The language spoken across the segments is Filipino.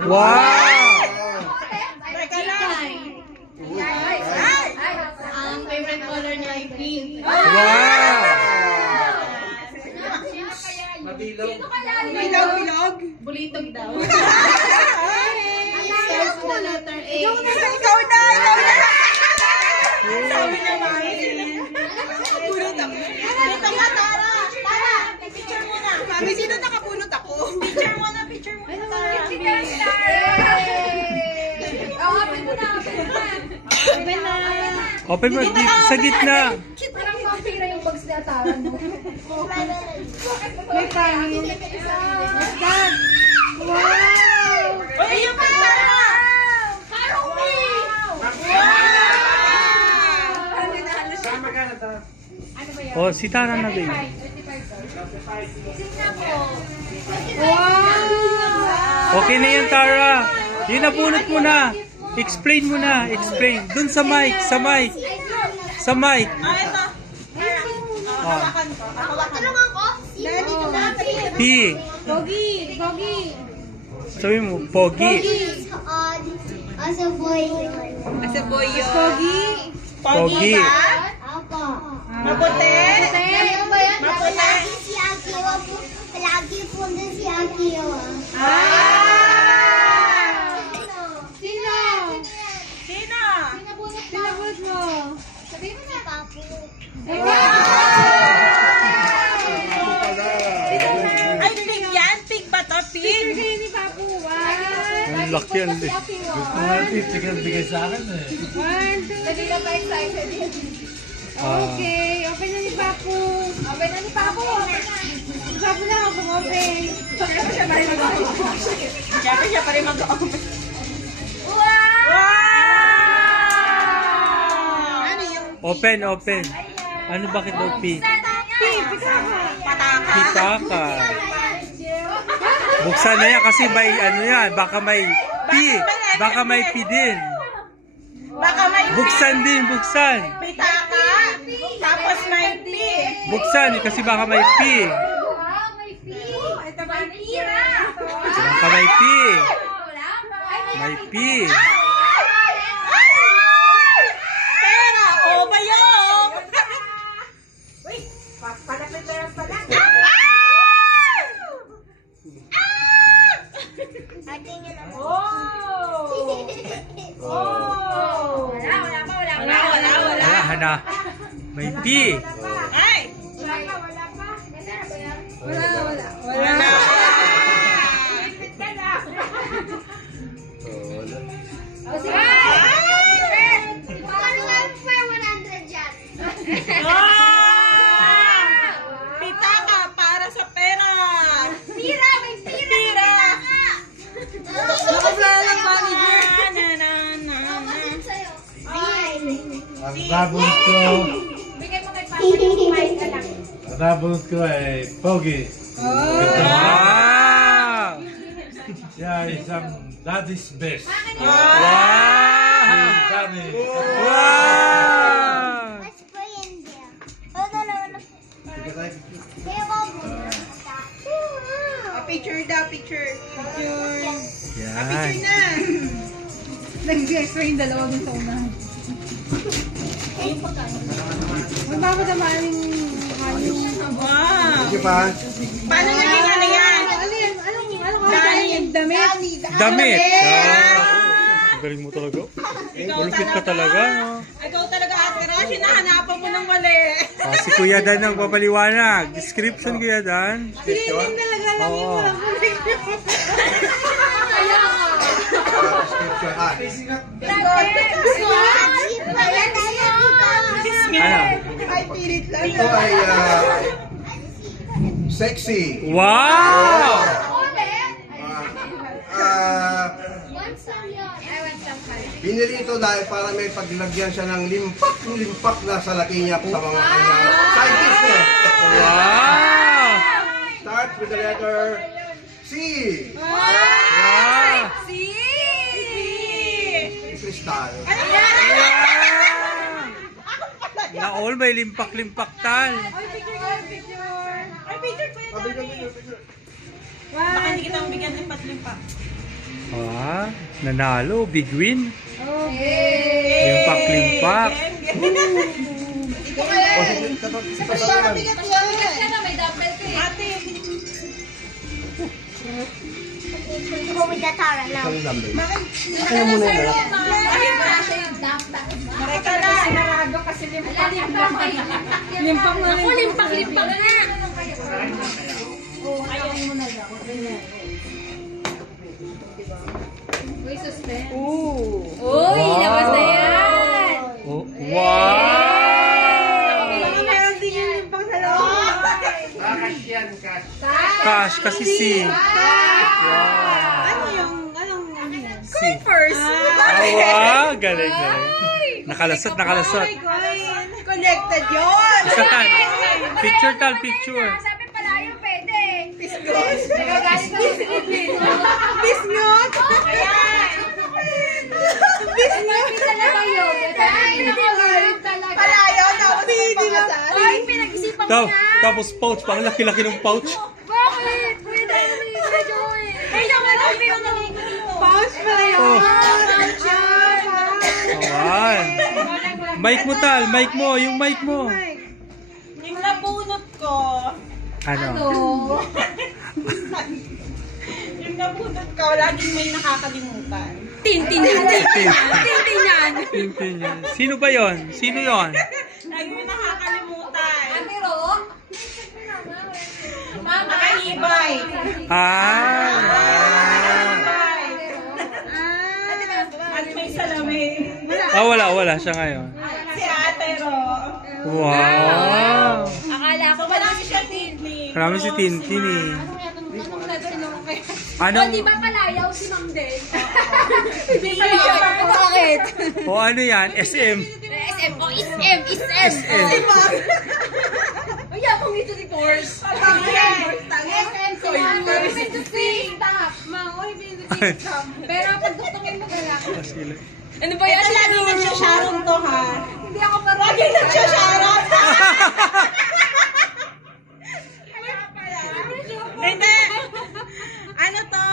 Wow! Teka lang. Ang favorite color niya ay pink. Wow! Bilog-bilog. Bulitog daw. Yes. Sa letter A. Ikaw na! Sabi niya bunot ako. Dito nga, Tara! Tara! Picture muna. Mami, sino nakabunot ako? Picture muna, Tara. Open mo, sa gitna. Parang vampira yung bags niya, Tara, no? May pangin. Wow! Ayun pa, Tara! Oh, si Tara na din. Okay na yan, Tara. Yun, nabunot mo na. Explain mo na. Explain. Dun sa mic. Sa mic. Sa mic. Ito. Hawakan ko. Tulungan ko. Dali ko na. P. Pogi. Sabi mo, Pogi. As a boy. As a boy yun. Pogi. Pogi. Ka? Ako. Maputi? Ano ba yan? Maputi? Palagi si Akiwa po. Palagi po din si Akiwa. Sino? Sino? Sinabot mo. Sabihin mo na. Si Papu. Ay, pig yan? Pig ba to? Pig? Kayo ni Papu. Ang laki yan. Bigay sa akin eh. Hindi ka pa excited. Okay, open na ni Papu. Open na ni Papu. Papu na ako open. Siyempre siya pa rin mag-open. Wow! Ano yung Open. Ano bakit daw P? pataka? Pitaka. Buksan na yan kasi may ano yan. Baka may P. Baka may P din. Baka may Buksan din, buksan. pitaka, tapos may pig. Buksan kasi baka may P. Ito ba? Tira! Baka may P. May P. Pera! O ba yun? Wait! Palapit na yan pala. Ating yun ang Wala na. May P. Ay! Wala. Ano nga for 100 yan? Pitaka para sa pera. Tira! May tira! Nakabla ng manager. Bakit sa'yo? Ay! Ang nabulot ko, Bigay mo kay Papu yung smile ka lang. ang nabulot ko ay Pogi. Wow! Siya isang daddy's best. Wow! Daddy. Wow! Mas po yun dia. Ano? Kaya ko Picture daw, picture. Picture. Yan. Na. Nag-extra yung dalawa dun sa unahan. Magpapatamaan yung Wow. Sige pa. Paano naging ano yan? damit? Damit. Ang galing mo talaga. Malupit ka talaga, no? Ikaw talaga, Ate Rosh, hinahanapan mo ng mali. Si Kuya Dan ang papaliwanag. Description, Kuya Dan. Feeling talaga lang yung Oo. walang Ano? Ay, pilit lang. Ito ay sexy. Wow! Binili ito dahil para may paglagyan siya ng limpak na sa laki niya sa mga kanyang scientist niya. Wow! Starts with the letter C. Wow! Crystal. Na all may limpak-limpak tal. Ay, picture ko yan. Picture. Baka hindi kita mabigyan ng patlimpa. Ah, nanalo. Big win. Okay. Limpak-limpak. Ito kaya. O, sige, Parang bigat yan. May dumbbell ka eh. Ate, Go with the Tara now. Kaya muna yun, ha? Mareka na. Sinarado kasi limpak. Limpak na rin. Ako, limpak na. Uy, suspense. Uy, labas na yan. Oh, wow! Baka meron din yung limpak sa loob. Cash kasi si. Ano yung, anong, Si. first? Wow, galing. Nakalasot. Connected yun. Isa tal. Picture tal, picture. Sabi pala yung pwede. Biscuit. Nagagalit ka sa Philippines. Biscuit. Biscuit. Talaga yun. Ay, nakagalog talaga. Palayo, tapos hindi masali. Ay, pinag-isipan ko na. Tapos pouch, parang laki-laki ng pouch. Bakit? Pwede rin na Joy. Ay, naman ang pouch pala yun. Oh. Pouch. Awan. Mic mo tal, mic mo, yung mic mo. Yung nabunot ko, Ano? yung nabunot ko, laging may nakakalimutan. Tintin yan. Tintin yan. Tintin yan. Sino ba yon? Sino yon? Laging may nakakalimutan. Pero, Nakaibay. Ah. At may salamin. Wala siya ngayon. Si Ate Ro. Wow. akala ko So, marami siya Tintin. Marami si Tintin eh. Ano? Anong, Di ba palayaw si Ma'am Del? Di ba yun? Bakit? o ano yan? SM. SM. O, ism. Ay, akong ito ni Force. SM. So, yung person to sing. Stop. Ma, oy, stop. Pero pag dutungin mo gala. Ano ba yan? Ito lagi nagsasharon to, ha? Hindi ako parang... Lagi nagsasharon. Hindi. Ano to?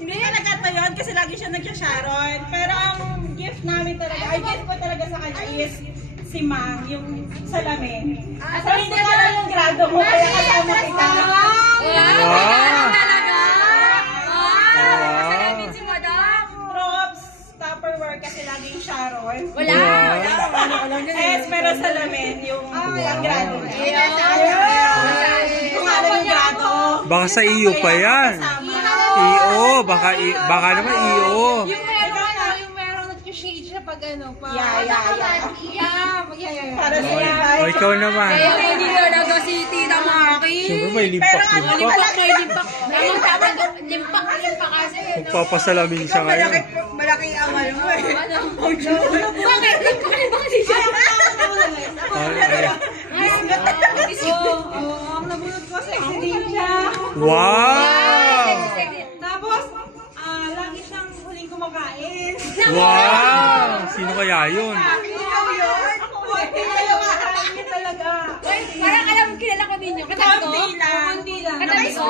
Hindi talaga to yun kasi lagi siya nagsasharon. Pero ang gift namin talaga, ay gift ko talaga sa kanya is si Mang, yung salamin. So hindi ko lang yung grado mo, kaya kasama kita. Wow. Talaga? Wow. Salamin si Madam. Props, Tupperware kasi laging Sharon. Wala. Yes, pero salamin yung grado niya. Hindi ko nga alam yung grado. Baka sa iyo pa yan. EO, baka naman EO. Yung meron nag-shade siya pag ano, pa. Para sa O ikaw naman. Kaya hindi talaga si Tita Maki. Siyempre may Pero ano, limpak-limpak. Limpak kasi. Magpapasalamin siya ngayon. malaking amal mo eh. Bakit? Limpak kasi siya. Ang nabunod ko sa din siya. Wow! Tapos, lagi siyang huling kumakain. Wow! Sino kaya yun? Ikaw yun? Hindi kayo kakain niya talaga. Parang alam, kilala ko din yun. Katabi ko? Kundi lang. Katabi ko?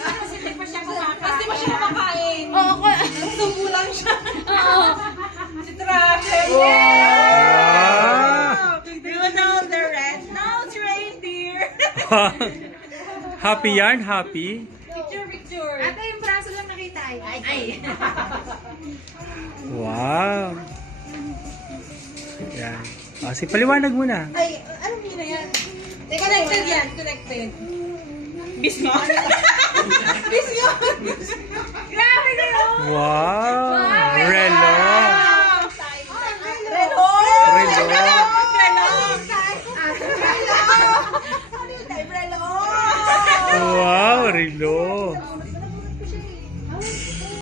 Kasi di pa siya kumakain. Oo, ko. Subo lang siya. Oo. Si Trasher. Wow! You know the red nose reindeer. Happy yarn, happy. Picture. Ate, yung braso lang nakita ay. Ay. Wow! Yan. Si paliwanag muna. Ay, anong hina yan? Connected yan, connected. Bismol? Bismol! Grabe kayo! Wow!